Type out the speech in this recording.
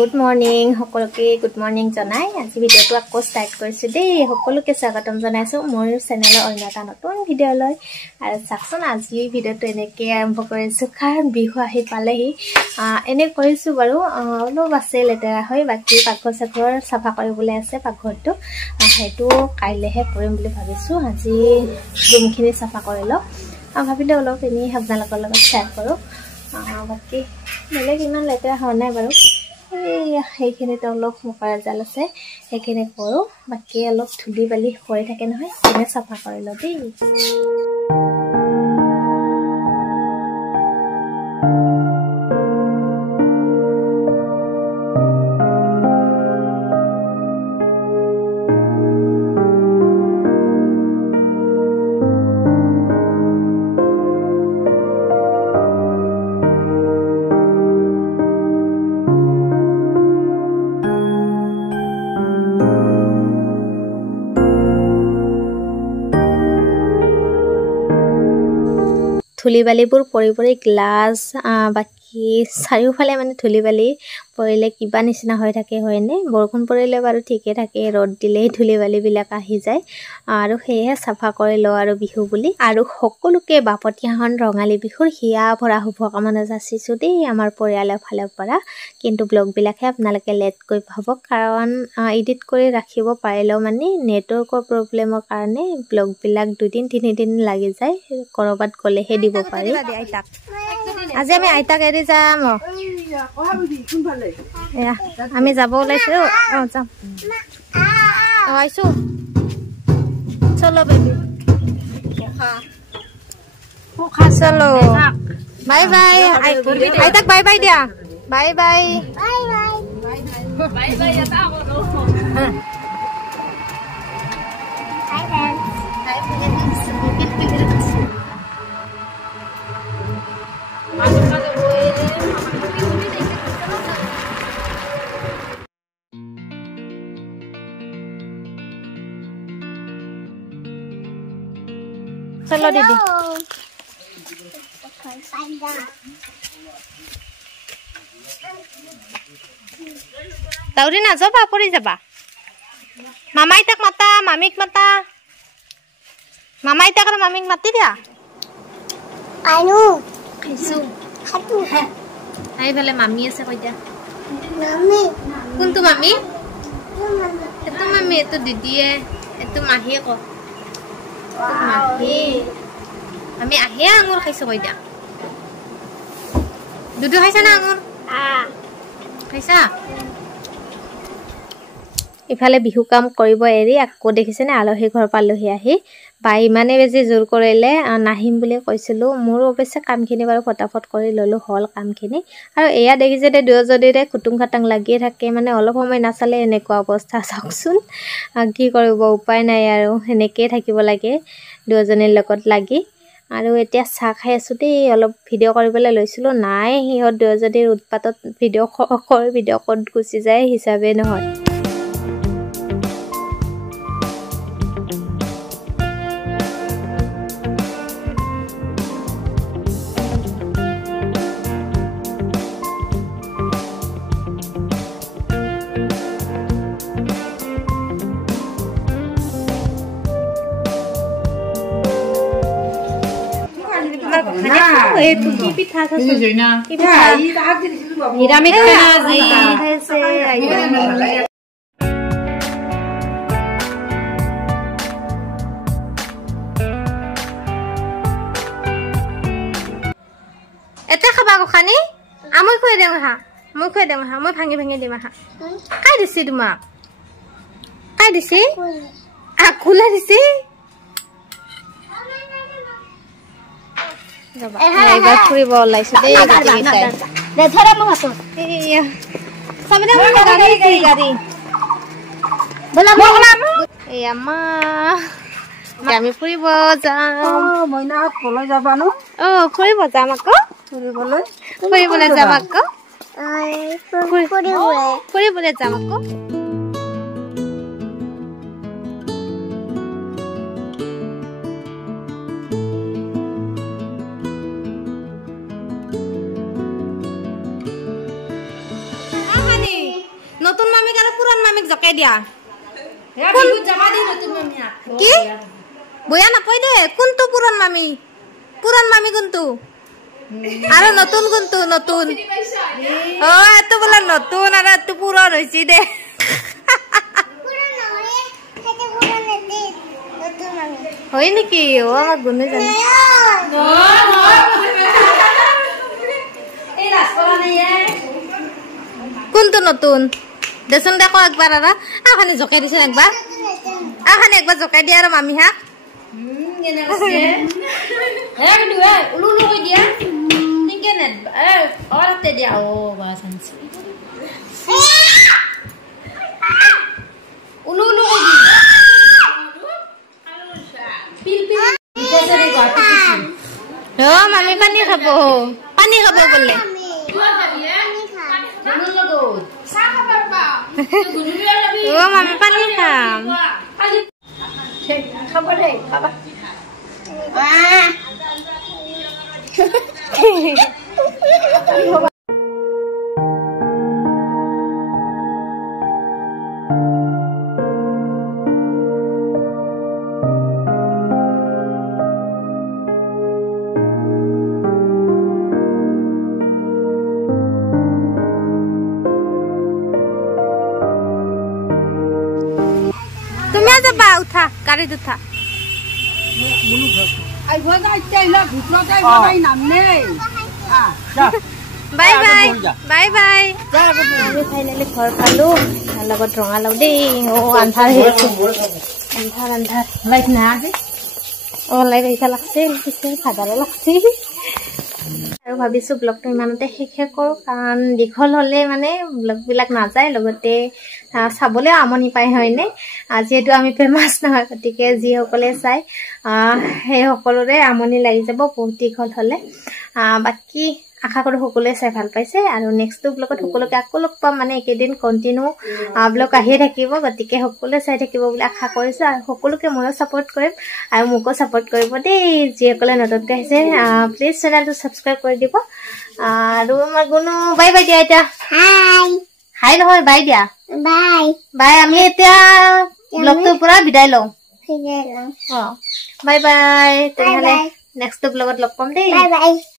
Good morning, সকলোকে good morning জনাই আজি ভিডিওটো আকৌ ষ্টাৰ্ট কৰিছো দেই সকলোকে স্বাগতম জনাইছো মোৰ চেনেলৰ অন্য এটা নতুন ভিডিও লৈ আৰু চাকচোন আজি ভিডিওটো এনেকৈ আৰম্ভ কৰিছো কাৰণ বিহু আহি পালেহি এনে কৰিছো বাৰু অলপ আছে লেতেৰা হৈ বাকি পাকঘৰ চাফা কৰিবলৈ আছে পাকঘৰটো হেতু কাইলেহে কৰিম বুলি ভাবিছো আজি ৰুমখিনি চাফা কৰি লও ভাবিলে অলপ এনে আপোনালোকৰ লগত শ্বেয়াৰ কৰো বাকি বেলেগ ইমান লেতেৰা হোৱা নাই বাৰু সেইখিনিতে অলপ মকৰা জাল আছে সেইখিনি কৰো বাকি অলপ ধুলি বালি হৈ থাকে নহয় এনে চাফা কৰি লও দেই ধুলি বালিবোৰ পৰি গ্লাস বাকি চাৰিওফালে মানে ধুলি বালি পৰিলে কিবা নিচিনা হৈ থাকে হয়নে বৰষুণ পৰিলে বাৰু ঠিকে থাকে ৰদ দিলে ধুলি বালি বিলাক আহি যায় আৰু হেয়ে সাফা কৰি ল আৰু বিহু বুলি আৰু সকলোকে বাপতিহান ৰঙালী বিহুৰ হিয়া ভৰা শুভকামনা যাচিছো দেই আমাৰ পৰিয়ালৰ ফালৰ পৰা কিন্তু ব্লগ বিলাকে আপোনালোকে লেট কৰি পাব কাৰণ এডিট কৰি ৰাখিব পাৰিলেও মানে নেটৱৰ্কৰ প্ৰব্লেমৰ কাৰণে ব্লগ বিলাক 2-3 দিন লাগি যায় কৰবাত গলেহে দিব পাৰি আজি আমি আইতাক এৰি যাম আমি যাব ওলাইছো যাম আইছো চলো বেবি চলো বাই বাই আইতাক বাই বাই দিয়া bye bye bye bye bye bye এটা বলো হাই ফ্রেন্ডস হাই ফ্রেন্ডস चलो दीदी दाउरी ना जाबा परि जाबा मामाई तक माता मामिक माता मामाई तक मामिक माती दिया आइनु खाइसु खातु आइ भले मामी আছে কইতা मामी কোনটো মামি এটো মামি এটো দিদিয়ে এটো মাহিয়ে ক মাহি আমি আহে আঙুৰ খাইছো কইতা দুদু খাইছা না আঙুৰ খাইছা ইফালে বিহু কাম কৰিব এৰি আকৌ দেখিছে না আলহী ঘৰ পালহি আহি বাই মানে বেছি জোৰ কৰিলে নাহিম বুলি কৈছিলো মোৰ অৱশ্যে কামখিনি বাৰু ফটাফট কৰি ললো হল কামখিনি আৰু এয়া দেখিছে দে দুজদিৰে কুটুম খাটাং লাগি থাকে মানে অলপ সময় নাচালে এনেকুৱা অৱস্থা চাকচোন কি কৰিব উপায় নাই আৰু হেনেকে থাকিব লাগে দুজনীৰ লগত লাগি আৰু এতিয়া চাহ খাই আছো দেই অলপ ভিডিও কৰিবলৈ লৈছিলো নাই হিহত দুজনীৰ উৎপাতত ভিডিও ক'ত গুচি যায় হিচাপে নহয় কি পিঠা আছে কি পিঠা নিৰামিষ খানা আজি খাইছে এটা খাবা কখানি আমই খুৱাই দেম হা মই ভাঙি দিম হা কাই দিছি তোমাক কাই দিছি আকুলা দিছি এবাৰ ফুৰিব ওলাইছো দেই ধৰা মই আছো সামনে গাড়ী বলা এই আমা আমি ফুৰিব যাম মইনা কলৈ যাবা নো ফুৰিব যাম আকৌ ফুৰিবলৈ যাম আকৌ ফুৰিবলৈ যাম আকৌ নতুন মামিক আৰু পুৰান মামিক জকাই দিয়া বিহুত যাবা দি নতুন মামিয়া কি বয়া নাপাই দে কোনটো পুৰান মামি কোনটো আৰু নতুন কোনটো নতুন অ এটো বলা নতুন আৰু এটো পুৰান হৈছি দে হয় নেকি ও আমার গুনে জানে এই রাসপলা নেই কোনটো নতুন দেচোন দেখো একবার আরা আখানে জকাই দিছেন একবার আখানে একবার জকাই দিয়া আর মামি হা কেনে আছে হে দুয়ে উলু উলু কই দিয়া নিকে নে ওরতে দিয়া ও বাস আনছি উলু উলু কই দি ও মামি পানি খাবো বলে ও মামি পানি খাম খাবো দে খাবা তুমি যাবা উঠা গাড়ীত উঠা বাই বাই বাই বাই আমি ফাইনেলি ঘৰ পালো লগত ৰঙালাও দেই ও আন্ধাৰ হৈছে আন্ধাৰ লাইট না আজি ও লাইট এতিয়া লাগছিল পিছে সাধাৰে লাগছিল আৰু ভাবিছো ব্লগটো ইমানতে শেষে কৰো কাৰণ দীঘল হলে মানে ব্লগবিলাক নাযায় লগতে চাবলৈ আমনি পায় হয়নে যিহেতু আমি ফেমাছ নহয় গতিকে যিসকলে চাই সেই সকলোৰে আমনি লাগি যাব বহুত দীঘল হলে বাকি আশা কৰো সকলোৱে চাই ভাল পাইছে আৰু নেক্সট ব্লগত সকলোকে আকৌ লগ পাম মানে একেদিন কন্টিনিউ ব্লগ আহিয়ে থাকিব গতিকে সকলোৱে চাই থাকিব বুলি আশা কৰিছো আৰু সকলোকে ময়ো সাপোৰ্ট কৰিম আৰু মোকো সাপোৰ্ট কৰিব দেই যিসকলে নতুনকৈ আহিছে প্লিজ চেনেলটো সাবস্ক্ৰাইব কৰি দিব আৰু আমাৰ গুণু বাই বাই দিয়া এতিয়া হাই হাই নহয় বাই দিয়া বাই বাই আমি এতিয়া ব্লগটো পুৰা বিদায় লওঁ বাই বাই তেনেহলে নেক্সট ব্লগত লগ পাম দেই বাই বাই